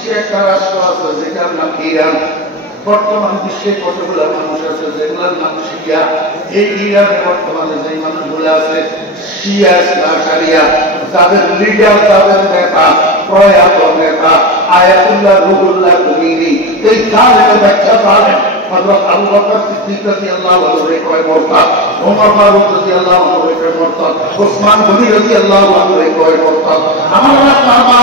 বিশ্বে একটা রাষ্ট্র আছে যেটার নাম ইরান। বর্তমান বিশ্বে কতগুলো মানুষ আছে যেগুলোর নাম শিয়া। এই ইরানে বর্তমানে যে মানুষগুলো আছে শিয়া ইসলামিয়া, তাদের লিডার, তাদের নেতা, প্রয়াত নেতা আয়াতুল্লাহ রুহুল্লাহ খুমেনি। এই জালেমের ব্যাখ্যা জানেন হযরত আবু বকর সিদ্দিক রাদিয়াল্লাহু আনহু কয় মুরতাদ, ওমর ফারুক রাদিয়াল্লাহু আনহু কয় মুরতাদ, ওসমান গনি রাদিয়াল্লাহু আনহু কয় মুরতাদ। আমার আপনার মা,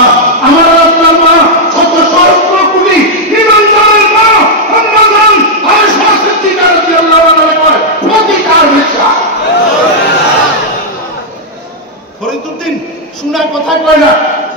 আমার আপনার মা শত সহস্র কোটি ইমানদারের মা আম্মাজান আয়েশা সিদ্দিকা রাদিয়াল্লাহু আনহা কয় প্রতিকার মিশা। ফরিদউদ্দিন শোনার কথা কয় না,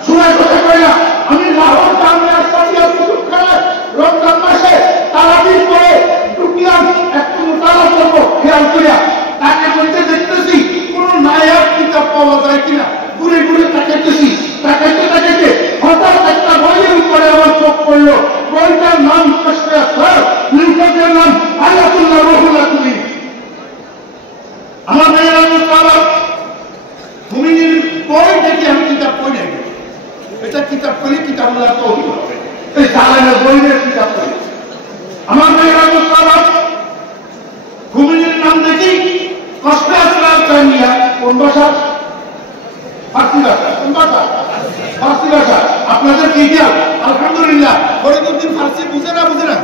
শোনার কথা কয় না। আমি লাহোর জামিয়া ইসলামিয়া কুতুবখানায় রমজান মাসে তারাবির পরে ঢুকলাম, একটু মুতালা করবো খেয়াল করিয়া। তাকে বলতে দেখতেছি কোন নায়াব কিতাব পাওয়া যায় কিনা, ঘুরে ঘুরে তাকাইতেছি। তাকাইতে তাকাইতে হঠাৎ একটা বইয়ের উপরে আমার চোখ পড়লো। বইটার নাম কষ্টে আসর, লেখকের নাম আয়াতুল্লাহ রুহুল্লাহ খুমেনি। আমার মেয়েরা মুসলমান খুমেনির বই দেখি আমি কিতাব পড়ি নাই। এটা কিতাব পড়ি কিতাবুল্লাহ তৌহিদ হবে, এই জালেমের বইয়ের কিতাব পড়ি। আমার মেয়েরা মুসলমান খুমেনির নাম দেখি কষ্টে আসর জামিয়া। কোন ভাষা? ফার্সি ভাষা। কোন ভাষা? ফার্সি ভাষা। আপনাদের কি খেয়াল? আলহামদুলিল্লাহ। ফরিদউদ্দিন ফার্সি বুঝে না? বুঝে না?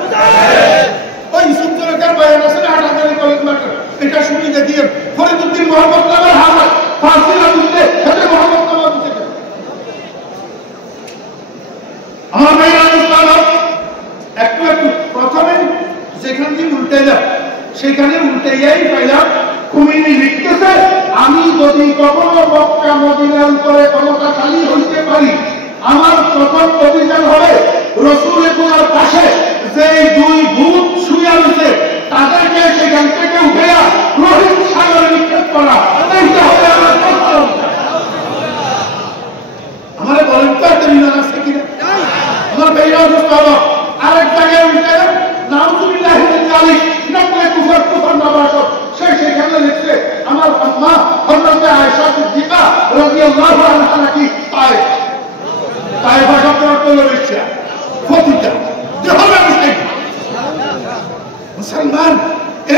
ওই সুন্দরকার বয়ান আছে না হাটাজারি কলেজ মাঠে, এটা শুনি দেখি ফরিদউদ্দিন মোহাম্মদ নামের হাজার ফার্সি না বুঝতে সেটা মোহাম্মদ নামা বুঝে গেল। আমার ভাইরা মুসলমান একটু একটু প্রথমে যেখান থেকে উল্টাইলাম সেখানে উল্টাইয়াই পাইলাম খুমেনি লিখতেছে, আমি যদি কখনো মক্কা মদিনার উপরে ক্ষমতাশালী হইতে পারি, আমার প্রথম অভিযান হবে রাসূলের পাশে যে দুই ভূত শুয়ে আছে তাদেরকে সেখান থেকে উঠেয়া রহিম সাগরে নিক্ষেপ করা। এইটা হবে আমার প্রথম। আমার বলেন তো একটা মিলান আছে কিনা? আমার ভাইরা মুসলমান আরেক জায়গায় উল্টাইলাম, নাউযুবিল্লাহ মিন যালিক, নকলে কুফর কুফর নবাসত। সেখানে লিখছে আমার মা হযরত আয়েশা সিদ্দিকা রাদিয়াল্লাহু আনহা নাকি তায়েফা শব্দের অর্থ লিখছে ফতিতা। যেভাবে মুসলমান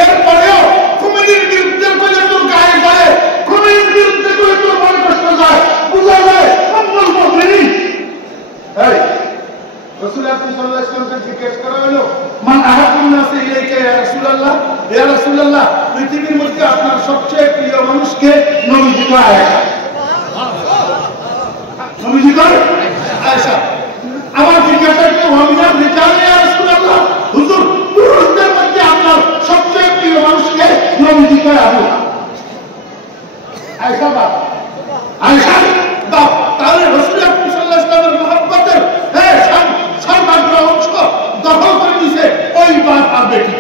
এরপরেও খুমেনির বিরুদ্ধে করে তোর গায়ে গায়ে, খুমেনির বিরুদ্ধে করে তোর মনে কষ্ট যায়, বুঝা যায় আম্মুল মুমিনিন। এই রাসূল সাল্লাল্লাহু আলাইহি ওয়াসাল্লামকে জিজ্ঞেস করা হলো, মান আহাবুন নাসি ইলাইকা ইয়া রাসূলুল্লাহ, ইয়া রাসূলুল্লাহ পৃথিবীর মধ্যে আপনার সবচেয়ে প্রিয় মানুষকে? নবীজি কয় আয়েশা। নবীজি কয় আয়েশা। আমার জিজ্ঞাসা করলো ওয়ামিনার রিজাল ইয়া রাসূলুল্লাহ, হুজুর পুরুষদের মধ্যে আপনার সবচেয়ে প্রিয় মানুষকে? নবীজি কয় আবু আয়েশা বাপ। আয়েশা বাপ। তাহলে রাসূল সাল্লাল্লাহু আলাইহি ওয়াসাল্লামের মহব্বতের সর্বাগ্র অংশ দখল করে নিছে ওই বাপ আর বেটি,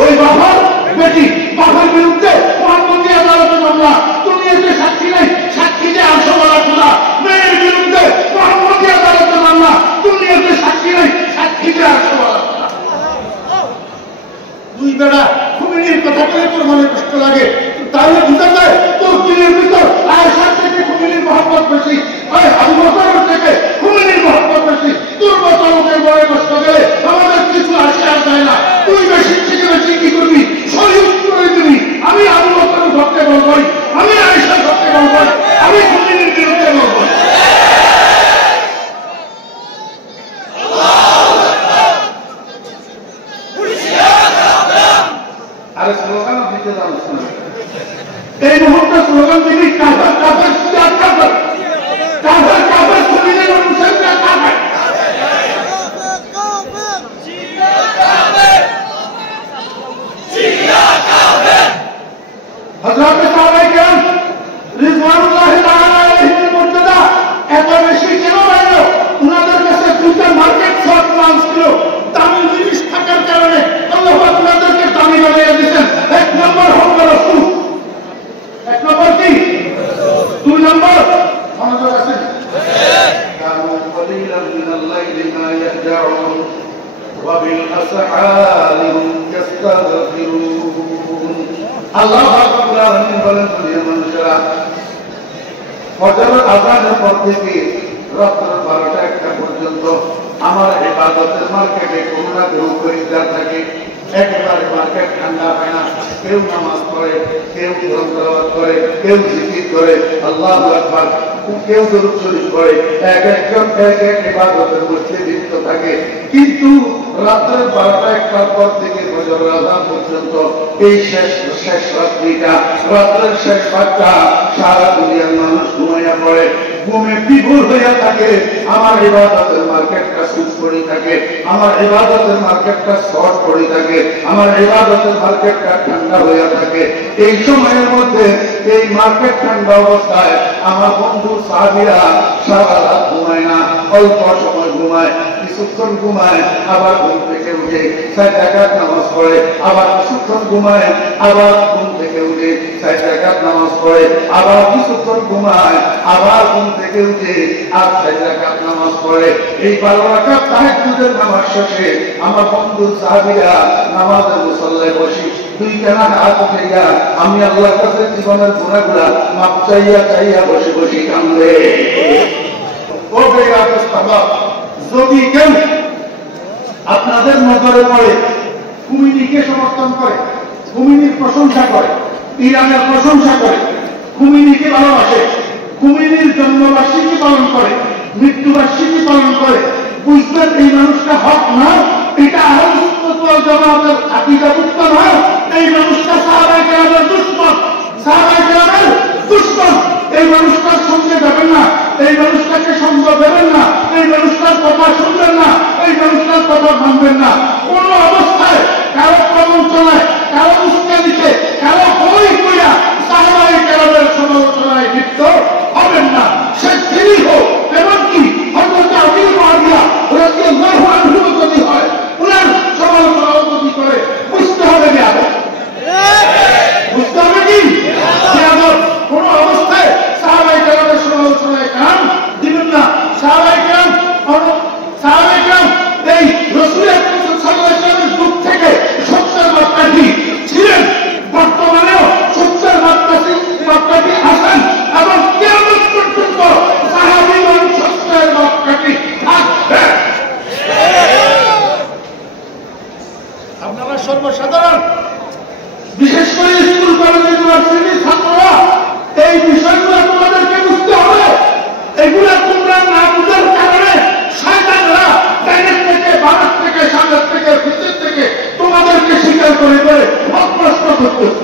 ওই বাবার বেটি। বাবার বিরুদ্ধে মুহাম্মদী আদালতে মামলা, দুনিয়াতে সাক্ষী নেই, সাক্ষী যে 800 বলা খোলা। মেয়ের বিরুদ্ধে মুহাম্মদী আদালতে মামলা, দুনিয়াতে সাক্ষী নেই, সাক্ষী যে 800 বলা খোলা। দুই বেড়া খুমেনির কথা বলে তোর মনে কষ্ট লাগে, তাহলে বুঝা যায় তোর দিনের ভিতর আয়েশার থেকে খুমেনির মহব্বত বেশি, ওই আবু বকরের থেকে খুমেনির মহব্বত বেশি। তোর মতো লোকের মনে কষ্ট গেলে আমাদের কিছু আসে আর যায় না। তুই বেশি থেকে বেশি কি করবি? শহীদ করে দিবি। আমি আবু বকরের ধরতে বলবই, আমি আয়েশার ধরতে বলবই, আমি খুমেনির বিরুদ্ধে বলবই। আরে স্লোগান দিতে জানছ না, এই মুহূর্তে স্লোগান দিবি কাফের কাফের শিয়া কাফের, কাফের কাফের খুমেনির অনুসারীরা কাফের। হযরত সাহাবায়ে কেরাম রিজওয়ানুল্লাহি তাআলা আলাইহিম মুর্তদা এত বেশি কেন হলো? ওনাদের কাছে দুইটা মার্কেট শর্ট লঞ্চ ছিল। দামি জিনিস থাকার কারণে আল্লাহ পাক ওনাদেরকে দামি বানিয়ে দিয়েছেন। এক নম্বর হলো রাসূল, এক নম্বর কি? দুই নম্বর মনোযোগ আছে, কানু কলিলাম মিনাল লাইলি মা ইয়াহজাউন ওয়া বিল আসহারি হুম ইস্তাগফিরুন। আল্লাহ রাব্বুল আলামিন বলেন, দুনিয়ার মানুষেরা ফজরের আযানের পর থেকে রাত 12টা 1টা পর্যন্ত আমার ইবাদতের মার্কেটে কোনো না কোনো খরিদ্দার থাকে, একেবারে মার্কেট ঠান্ডা হয় না। কেউ নামাজ পড়ে, কেউ কোরআন তেলাওয়াত করে, কেউ জিকির করে, আল্লাহু আকবার, কেউ দরুদ শরীফ পড়ে, একজন এক এক ইবাদতের মধ্যে লিপ্ত থাকে। কিন্তু রাতের 12-1টার পর থেকে ফজরের আযান পর্যন্ত এই শেষ রাত্রিটা, রাতের শেষ ভাগটা সারা দুনিয়ার মানুষ ঘুমাইয়া পড়ে, ঘুমে বিভোর হইয়া থাকে। আমার ইবাদতের মার্কেটটা সুচ পড়ে থাকে, আমার ইবাদতের মার্কেটটা শর্ট পড়ে থাকে, আমার ইবাদতের মার্কেটটা ঠান্ডা হইয়া থাকে। এই সময়ের মধ্যে এই মার্কেট ঠান্ডা অবস্থায় আমার বন্ধু সাহাবীরা সারা রাত ঘুমায় না, অল্প সময় ঘুমায়, কিছুক্ষণ ঘুমায়, আবার ঘুম থেকে উঠে 4 রাকাত নামাজ পড়ে, আবার কিছুক্ষণ ঘুমায়, আবার ঘুম থেকে উঠে 4 রাকাত নামাজ পড়ে, আবার কিছুক্ষণ ঘুমায়, আবার ঘুম থেকে উঠে আর 4 রাকাত নামাজ পড়ে। এই 12 রাকাত তাহাজ্জুদের নামাজ শেষে আমার বন্ধু সাহাবীরা নামাজের মুসল্লায় বসি, 2 কানা হাত উঠাইয়া আমি আল্লাহর কাছে জীবনের গুনাহগুলা মাফ চাইয়া চাইয়া বসে বসে কান্দে। ও বেয়াদ সাহাব, যদি কেউ আপনাদের নজরে পড়ে খুমিনিকে সমর্থন করে, খুমিনির প্রশংসা করে, ইরানের প্রশংসা করে, খুমিনিকে ভালোবাসে, খুমিনির জন্মবার্ষিকী পালন করে, মৃত্যুবার্ষিকী পালন করে, বুঝবেন এই মানুষটা হক না, এটা আহলে সুন্নাত ওয়াল জামাতের আকীদাভুক্ত না, এই মানুষটা সাহাবায়ে কেরামের দুশমন, সাহাবায়ে কেরামের দুশমন। এই মানুষটার সঙ্গে যাবেন না, এই মানুষটাকে সঙ্গ দেবেন না, এই মানুষটার কথা শুনবেন না, এই মানুষটার কথা মানবেন না। কোন অবস্থায় কারো প্রবঞ্চনায়, কারো উস্কানিতে, কারো বই কইয়া সাহাবায়ে কেরামের সমালোচনায় লিপ্ত হবেন না। সে যিনি হোক, এমনকি হযরত আবু মুআবিয়া রাদিয়াল্লাহু আনহু যদি হয়, উনার সমালোচনাও যদি করে, বুঝতে হবে কি আবার, বুঝতে হবে কি আবার কোন অবস্থায় সাহাবায়ে কেরামের সমালোচনায় কান দিবেন না। সাহাবায়ে কেরাম এই রাসূল আকরাম সাল্লাল্লাহু আলাইহি ওয়াসাল্লামের যুগ থেকে সত্যের মাপকাঠি ছিলেন, বর্তমানেও সত্যের মাপকাঠি আছেন এবং কিয়ামত পর্যন্ত সাহাবীগণ সত্যের মাপকাঠি থাকবে। আপনারা সর্বসাধারণ, বিশেষ করে স্কুল কলেজ ইউনিভার্সিটির ছাত্ররা, এই বিষয়গুলো তোমাদেরকে বুঝতে হবে। এগুলো তোমরা না বুঝার কারণে শয়তানরা বাইরের থেকে, ভারত থেকে, সামনের থেকে, ভিতর থেকে তোমাদেরকে স্বীকার করে অপ্রশ্ন করতেছে।